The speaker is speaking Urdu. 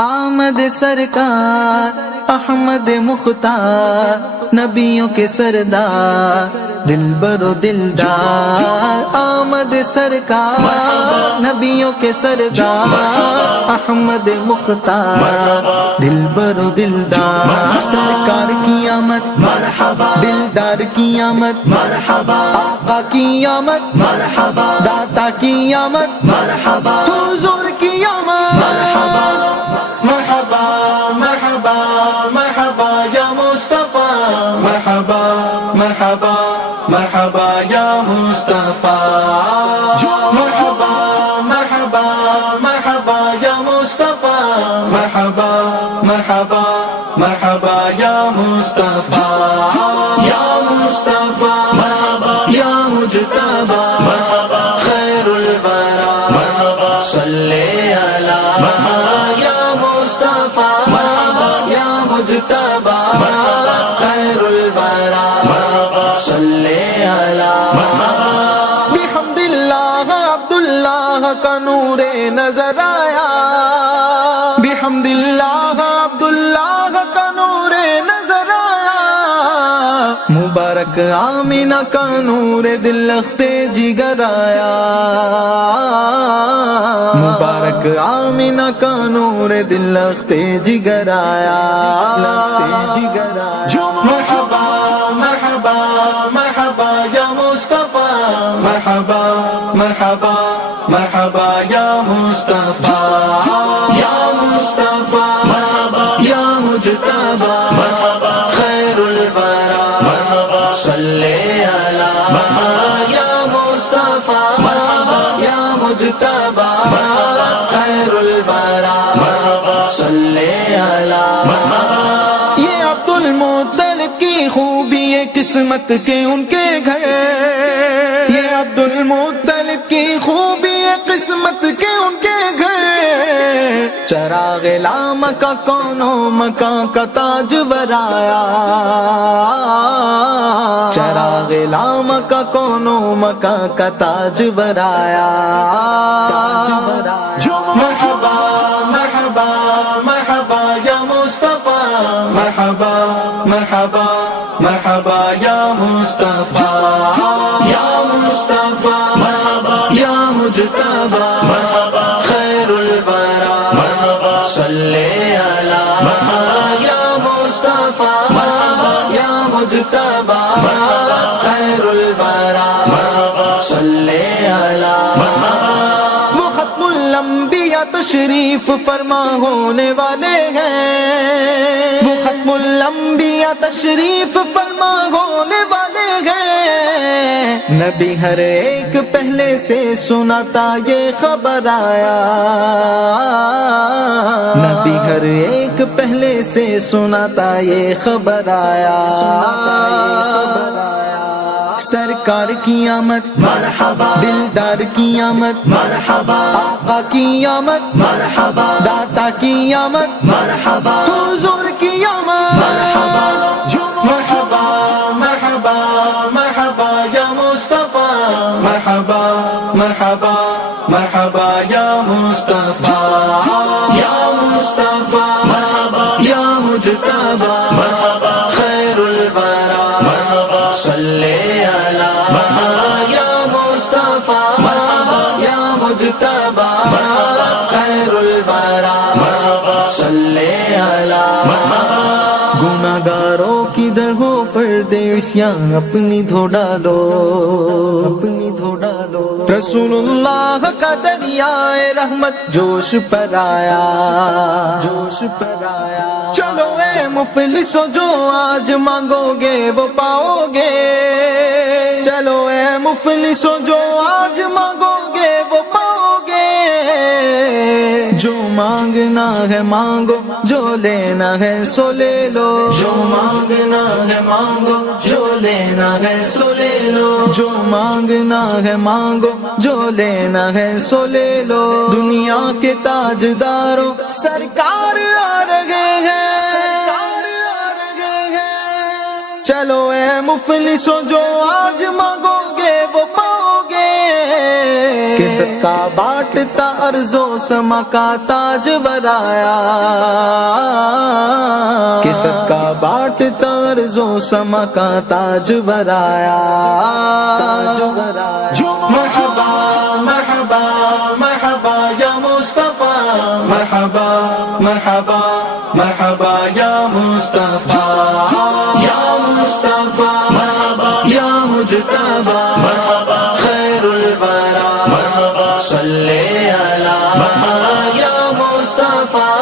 آمد سرکار احمد مختار، نبیوں کے سردار دلبر و دلدار۔ آمد سرکار نبیوں کے سردار احمد مختار دلبر و دلدار۔ سرکار کی آمد مرحبا، دلدار کی آمد مرحبا، آقا کی آمد مرحبا، داتا کی آمد مرحبا، حضور کی آمد مرحبا مرحبا مرحبا مرحبا یا مصطفیٰ، مرحبا مرحبا مرحبا یا مصطفیٰ، مرحبا مرحبا مرحبا یا مصطفیٰ، مرحبا مرحبا مرحبا یا مصطفیٰ، یا مصطفیٰ مرحبا یا مجتبی مرحبا خیر الورا مرحبا صلی علی یا مصطفیٰ مرحبا یا مجتبی خیر الورا مرحبا صلی علی بحمد اللہ عبداللہ کا نور نظر آیا، بحمد اللہ عبداللہ کا نور نظر آیا، مبارک آمینہ کا نور دل اختے جگر آیا، مبارک آمینہ کا نور دل اختے جگر آیا، مرحبا مرحبا مرحبا یا مصطفیٰ، مرحبا مرحبا مرحبا یا مصطفیٰ، یا مصطفیٰ مرحبا یا مجتبی مرحبا خیر الورا مرحبا صلی علی یا مصطفیٰ مرحبا یا مجتبی خیر الورا مرحبا صلی علی یہ عبد المطلب کی خوبی ہے قسمت کے ان کے گھر، یہ عبد المطلب کی خوبی ہے قسمت کے ان کے گھر، چراغ لام کا کونوں مکان کا تاج برایا، چراغ لام کا کونوں مکان کا تاج برایا، مرحبا مرحبا مرحبا یا مصطفیٰ، مرحبا مرحبا مرحبا یا مصطفیٰ، یا مصطفیٰ مرحبا یا مجتبی مرحبا خیر الورا مرحبا صلی علی یا مصطفیٰ مرحبا یا مجتبی خیر الورا مرحبا صلی علی وہ ختم الانبیاء تشریف فرما ہونے والے ہیں، وہ ختم الانبیاء تشریف فرما ہونے والے ہیں، نبی ہر ایک پہلے سے سناتا یہ خبر آیا، نبی ہر ایک پہلے سے سناتا یہ خبر آیا، سرکار کی آمد مرحبا، دلدار کی آمد مرحبا، آقا کی آمد مرحبا، داتا کی آمد مرحبا، حضور کی آمد مرحبا مرحبا مرحبا مرحبا یا مصطفیٰ، مرحبا مرحبا مرحبا یا مصطفیٰ، یا مصطفیٰ مرحبا یا مجتبی مرحبا خیر الورا مرحبا صلی علی یا مصطفیٰ مرحبا یا مجتبی خیر الورا مرحبا صلی علی گناہگاروں کی در ہو فرد عصیان اپنی دھو ڈالو، اپنی دھو ڈالو، رسول اللہ کا دریائے رحمت جوش پر آیا، جوش پر آیا، چلو اے مفلسو جو آج مانگو گے وہ پاؤ گے، چلو اے مفلسو جو آج مانگو گے وہ پاؤ گے، جو مانگنا ہے مانگو، جو لینا ہے سو لے لو، جو مانگنا ہے مانگو، جو لینا ہے سو لے لو، جو مانگنا ہے مانگو، جو لینا ہے سو لے لو، دنیا کے تاجداروں سرکار آ رہے ہیں، چلو اے مفلسو جو آج مانگو گے وہ پاؤ گے، کہ صدقہ بانٹتا ارض و سما کا تاجور آیا، کہ صدقہ بانٹتا ارض و سما کا تاجور آیا۔ مرحبا مرحبا مرحبا یا مصطفیٰ، مرحبا مرحبا مرحبا یا مصطفیٰ، یا مصطفیٰ مرحبا یا مجتبیٰ مرحبا خیر الورا مرحبا صلی علی یا مصطفیٰ